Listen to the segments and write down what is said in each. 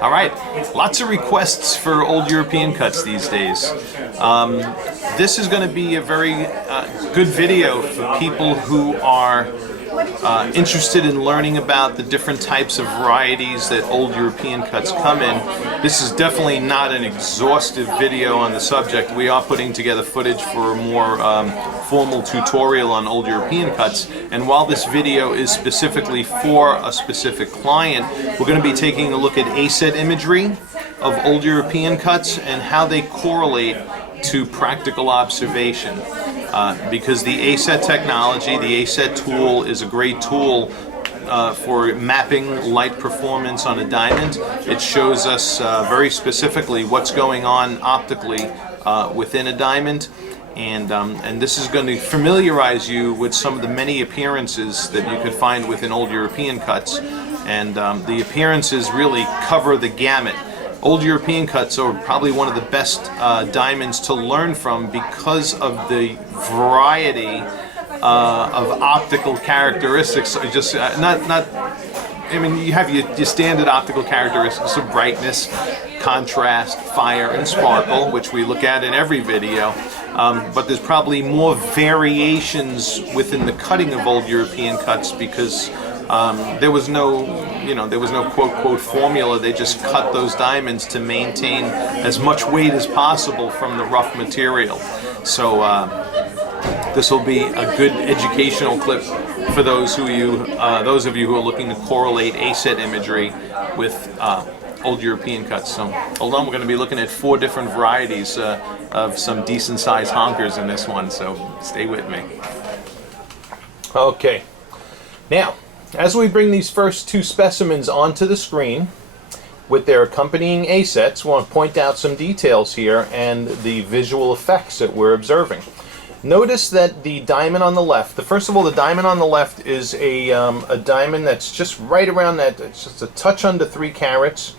All right, lots of requests for old European cuts these days. This is going to be a very good video for people who are interested in learning about the different types of varieties that old European cuts come in. This is definitely not an exhaustive video on the subject. We are putting together footage for a more formal tutorial on old European cuts, and while this video is specifically for a specific client, we're going to be taking a look at ASET imagery of old European cuts and how they correlate to practical observation. Because the ASET technology, the ASET tool, is a great tool for mapping light performance on a diamond. It shows us very specifically what's going on optically within a diamond, and this is going to familiarize you with some of the many appearances that you could find within old European cuts, and the appearances really cover the gamut. Old European cuts are probably one of the best diamonds to learn from because of the variety of optical characteristics. Just I mean, you have your standard optical characteristics of brightness, contrast, fire, and sparkle, which we look at in every video. But there's probably more variations within the cutting of old European cuts because there was no quote formula. They just cut those diamonds to maintain as much weight as possible from the rough material. So this will be a good educational clip for those of you who are looking to correlate ASET imagery with old European cuts. So hold on, we're going to be looking at 4 different varieties of some decent sized honkers in this one, so stay with me. Okay, now as we bring these first 2 specimens onto the screen with their accompanying ASETs, we want to point out some details here and the visual effects that we're observing. Notice that the diamond on the left, first of all, the diamond on the left is a diamond that's just right around that, it's just a touch under 3 carats.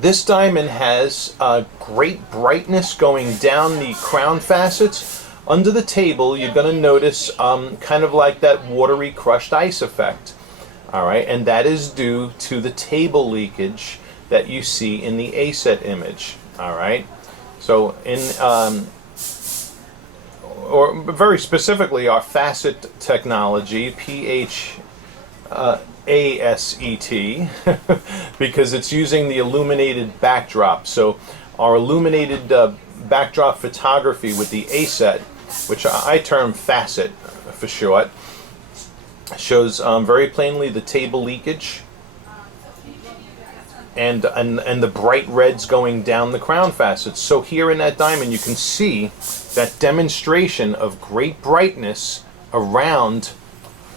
This diamond has great brightness going down the crown facets. Under the table, you're going to notice kind of like that watery crushed ice effect. All right, and that is due to the table leakage that you see in the ASET image. All right, so or very specifically, our facet technology, ASET, because it's using the illuminated backdrop. So our illuminated backdrop photography with the ASET, which I term facet for short, shows very plainly the table leakage and the bright reds going down the crown facets. So here in that diamond you can see that demonstration of great brightness around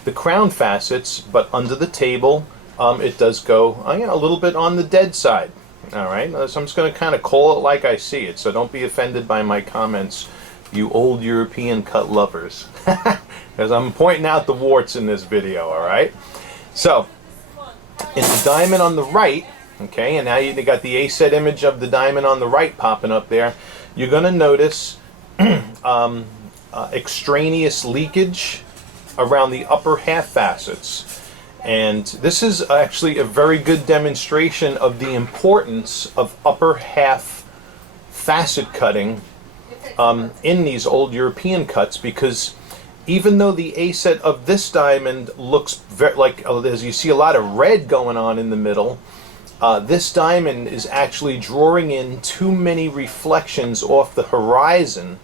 the crown facets, but under the table it does go a little bit on the dead side. All right, so I'm just going to kind of call it like I see it, so don't be offended by my comments, you old European cut lovers, because I'm pointing out the warts in this video. All right, so in the diamond on the right, okay, and now you got the ASET image of the diamond on the right popping up there, you're going to notice extraneous leakage around the upper half facets. And this is actually a very good demonstration of the importance of upper half facet cutting in these old European cuts, because even though the ASET of this diamond looks very, like as you see a lot of red going on in the middle, this diamond is actually drawing in too many reflections off the horizon,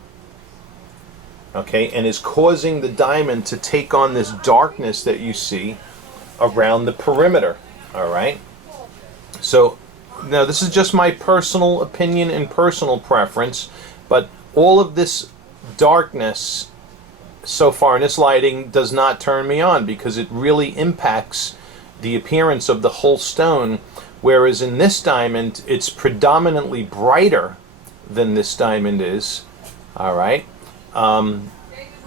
okay, and is causing the diamond to take on this darkness that you see around the perimeter. All right, so now this is just my personal opinion and personal preference, but all of this darkness so far in this lighting does not turn me on, because it really impacts the appearance of the whole stone, whereas in this diamond it's predominantly brighter than this diamond is. All right,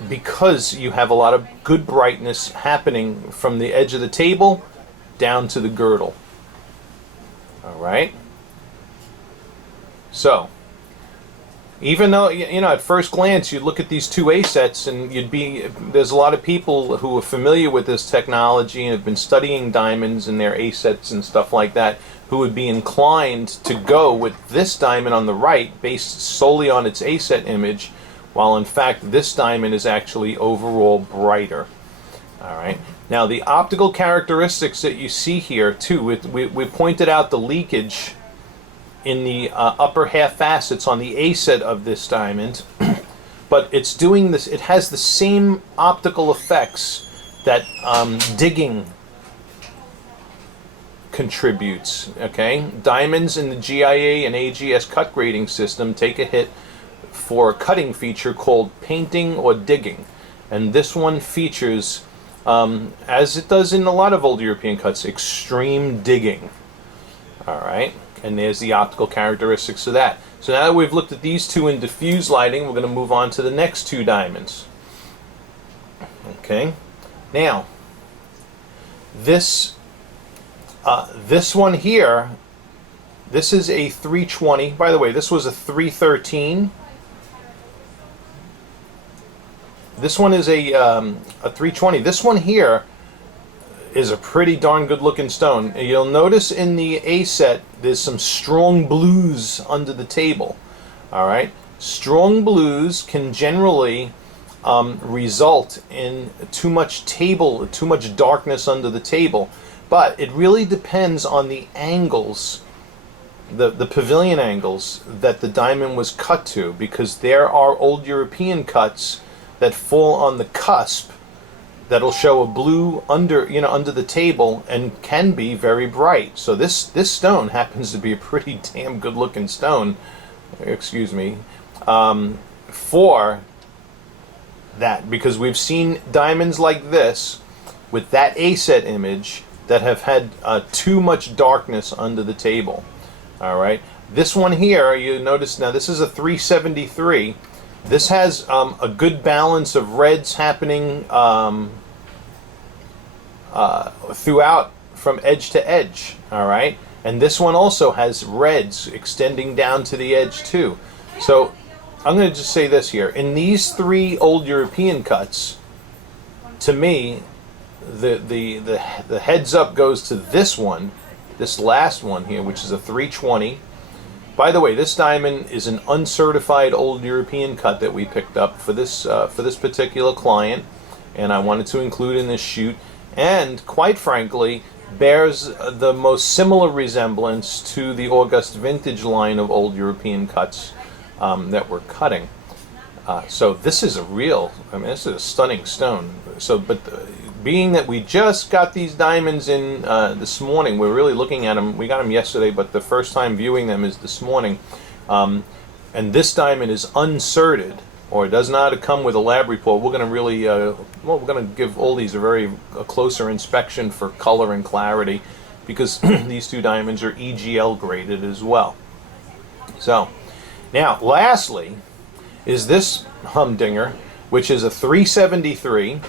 because you have a lot of good brightness happening from the edge of the table down to the girdle. All right, so Even though, at first glance, you'd look at these two ASETs and there's a lot of people who are familiar with this technology and have been studying diamonds and their ASETs and stuff like that, who would be inclined to go with this diamond on the right based solely on its ASET image, while in fact this diamond is actually overall brighter. All right. Now the optical characteristics that you see here too, we pointed out the leakage in the upper half facets on the ASET of this diamond, but it's doing this. It has the same optical effects that digging contributes. Okay, diamonds in the GIA and AGS cut grading system take a hit for a cutting feature called painting or digging, and this one features, as it does in a lot of old European cuts, extreme digging. All right. And there's the optical characteristics of that. So now that we've looked at these two in diffuse lighting, we're going to move on to the next two diamonds. Okay. Now, this one here, this is a 320. By the way, this was a 313. This one is a 320. This one here is a pretty darn good looking stone. You'll notice in the ASET there's some strong blues under the table. All right, strong blues can generally result in too much darkness under the table, but it really depends on the angles, the pavilion angles that the diamond was cut to, because there are old European cuts that fall on the cusp that'll show a blue under the table and can be very bright. So this stone happens to be a pretty damn good looking stone, excuse me, for that, because we've seen diamonds like this with that ASET image that have had too much darkness under the table. All right, this one here, you notice now this is a 373. This has a good balance of reds happening throughout from edge to edge. All right, and this one also has reds extending down to the edge too. So I'm going to just say this here: in these three old European cuts, to me, the heads up goes to this one, this last one here, which is a 320. By the way, this diamond is an uncertified old European cut that we picked up for this particular client, and I wanted to include in this shoot, and quite frankly bears the most similar resemblance to the August Vintage line of old European cuts that we're cutting. So this is this is a stunning stone. So, but being that we just got these diamonds in this morning, we're really looking at them. We got them yesterday, but the first time viewing them is this morning. And this diamond is uncerted, or does not come with a lab report. We're going to really, we're going to give all these a closer inspection for color and clarity, because these two diamonds are EGL graded as well. So, now, lastly, is this humdinger, which is a 373.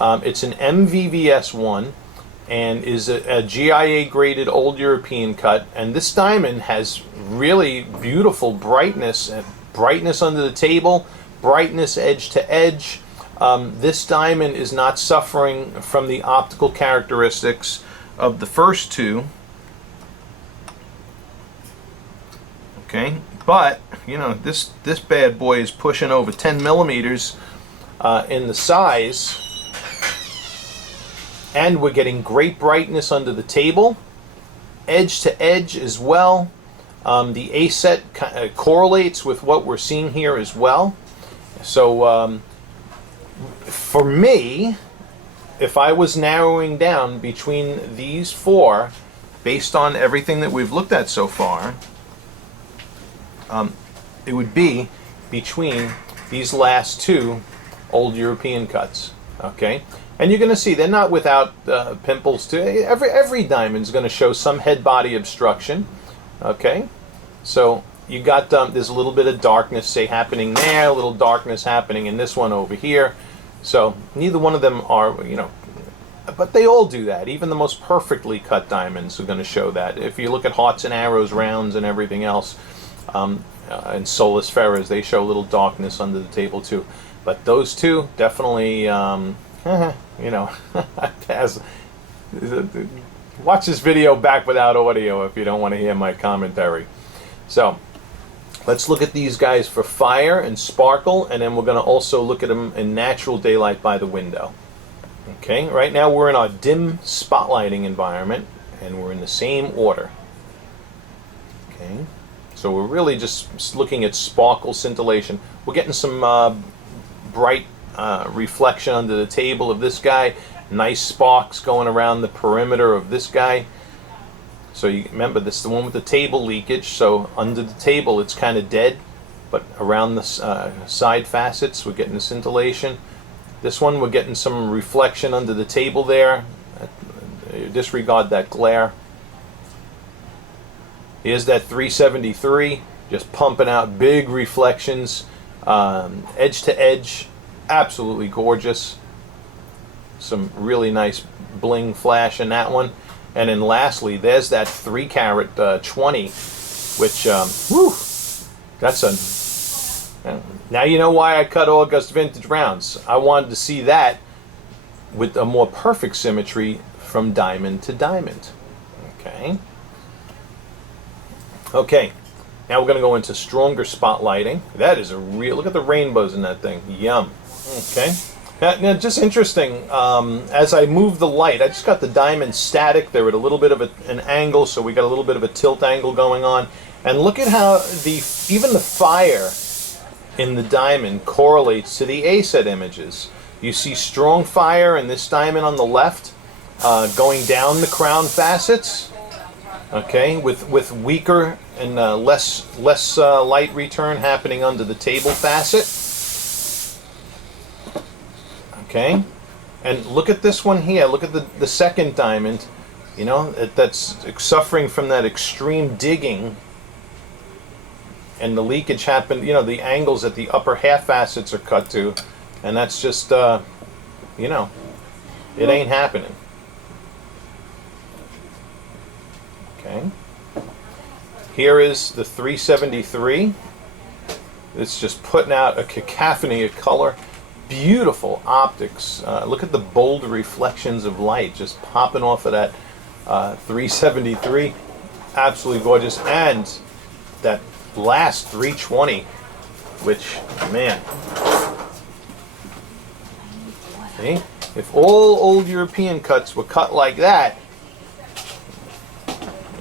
It's an MVVS1 and is a GIA graded old European cut. And this diamond has really beautiful brightness under the table, brightness edge to edge. This diamond is not suffering from the optical characteristics of the first two. Okay, but this bad boy is pushing over 10 millimeters in the size, and we're getting great brightness under the table, edge to edge as well. The ASET correlates with what we're seeing here as well. So for me, if I was narrowing down between these four, based on everything that we've looked at so far, it would be between these last two old European cuts. Okay, and you're going to see they're not without pimples too. Every diamond's going to show some head body obstruction. Okay, so you got there's a little bit of darkness, say, happening there, a little darkness happening in this one over here. So neither one of them are, but they all do that. Even the most perfectly cut diamonds are going to show that. If you look at hearts and arrows, rounds, and everything else, and Solus Ferras, they show a little darkness under the table too. But those two definitely, you know, watch this video back without audio if you don't want to hear my commentary. So let's look at these guys for fire and sparkle, and then we're going to also look at them in natural daylight by the window. Okay, right now we're in our dim spotlighting environment, and we're in the same order. Okay, so we're really just looking at sparkle, scintillation. We're getting some bright reflection under the table of this guy. Nice sparks going around the perimeter of this guy. So you remember, this is the one with the table leakage. So under the table it's kind of dead, but around the side facets we're getting the scintillation. This one we're getting some reflection under the table there. Disregard that glare. Here's that 373, just pumping out big reflections, edge to edge, absolutely gorgeous. Some really nice bling flash in that one. And then lastly, there's that 3 carat 20, which, whew, that's a... Now you know why I cut August vintage rounds. I wanted to see that with a more perfect symmetry from diamond to diamond. Okay. Okay, now we're going to go into stronger spotlighting. That is a real... Look at the rainbows in that thing. Yum. Okay. Now just interesting, as I move the light, I just got the diamond static. They're at a little bit of an angle, so we got a little bit of a tilt angle going on. And look at how even the fire in the diamond correlates to the ASET images. You see strong fire in this diamond on the left, going down the crown facets. Okay, with weaker and less light return happening under the table facet. Okay, and look at this one here. Look at the second diamond. You know, that's suffering from that extreme digging, and the leakage happened. You know, the angles at the upper half facets are cut to, and that's just, you know, it ain't happening. Okay. Here is the 373. It's just putting out a cacophony of color. Beautiful optics. Look at the bold reflections of light just popping off of that 373. Absolutely gorgeous. And that last 320, which, man. See? If all old European cuts were cut like that,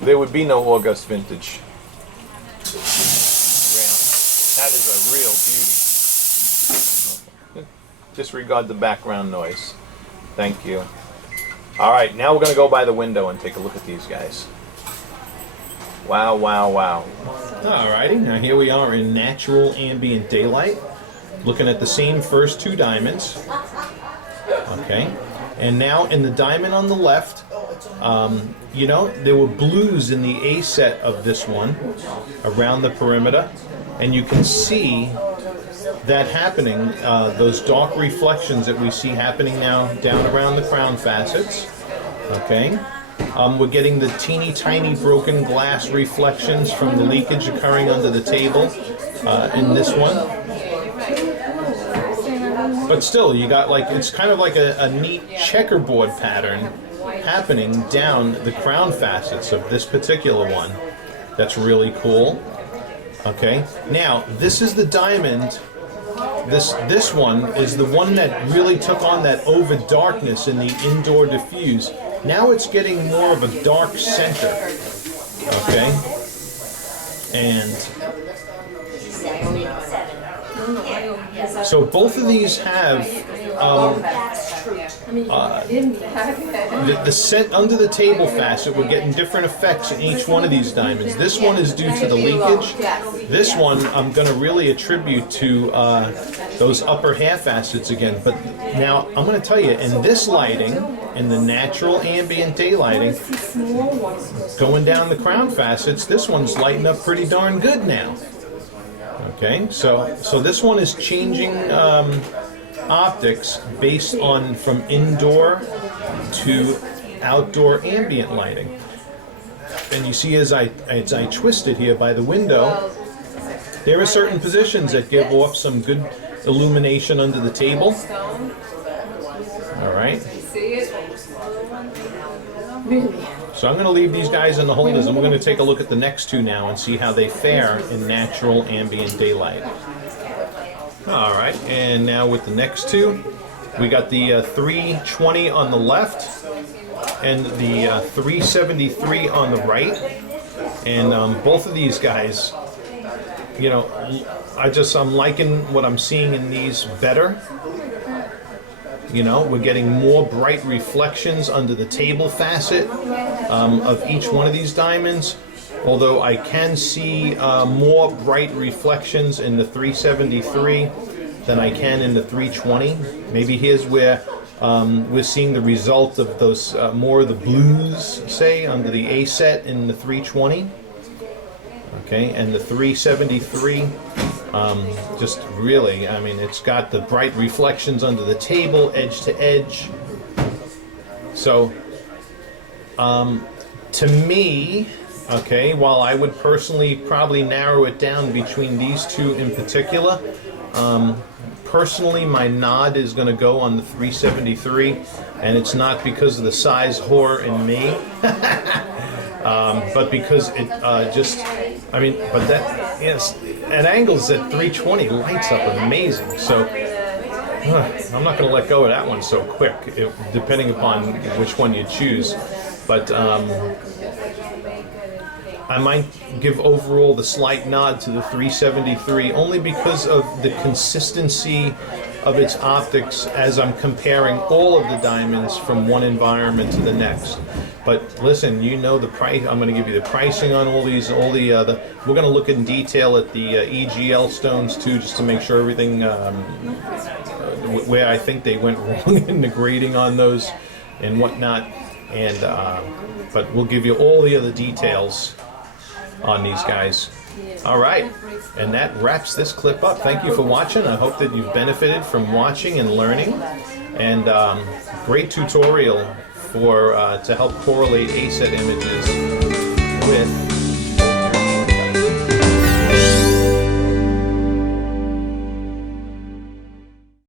there would be no August vintage round. That is a real beauty. Disregard the background noise. Thank you. All right, now we're going to go by the window and take a look at these guys. Wow, wow, wow. All righty, now here we are in natural ambient daylight, looking at the same first 2 diamonds. Okay, and now in the diamond on the left, you know, there were blues in the ASET of this one around the perimeter, and you can see that happening, those dark reflections that we see happening now down around the crown facets. Okay, we're getting the teeny tiny broken glass reflections from the leakage occurring under the table in this one. But still, you got like, it's kind of like a neat checkerboard pattern happening down the crown facets of this particular one. That's really cool. Okay, now this is the diamond. This one is the one that really took on that over darkness in the indoor diffuse. Now it's getting more of a dark center. Okay, and so both of these have the set under the table facet. We're getting different effects in each one of these diamonds. This one is due to the leakage. This one I'm going to really attribute to those upper half facets again. But now I'm going to tell you, in this lighting, in the natural ambient daylighting, going down the crown facets, this one's lighting up pretty darn good now. Okay, so this one is changing optics based on from indoor to outdoor ambient lighting. And you see, as I twist it here by the window, there are certain positions that give off some good illumination under the table. All right. So I'm going to leave these guys in the holders, and we're going to take a look at the next two now and see how they fare in natural ambient daylight. All right, and now with the next two, we got the 320 on the left and the 373 on the right. And both of these guys, you know, I'm liking what I'm seeing in these better. You know, we're getting more bright reflections under the table facet of each one of these diamonds. Although I can see more bright reflections in the 373 than I can in the 320. Maybe here's where we're seeing the result of those more of the blues, say, under the ASET in the 320. Okay, and the 373, just really, I mean, it's got the bright reflections under the table, edge to edge. So, to me, okay, while I would personally probably narrow it down between these two in particular, personally my nod is going to go on the 373, and it's not because of the size whore in me, but because it just, I mean, but that, yes, at angles that 320 lights up amazing. So I'm not going to let go of that one so quick, depending upon which one you choose. But I might give overall the slight nod to the 373 only because of the consistency of its optics as I'm comparing all of the diamonds from one environment to the next. But listen, you know the price. I'm going to give you the pricing on all these. We're going to look in detail at the EGL stones too, just to make sure everything where I think they went wrong in the grading on those and whatnot. And but we'll give you all the other details on these guys. All right, and that wraps this clip up. Thank you for watching. I hope that you've benefited from watching and learning. And great tutorial for to help correlate ASET images with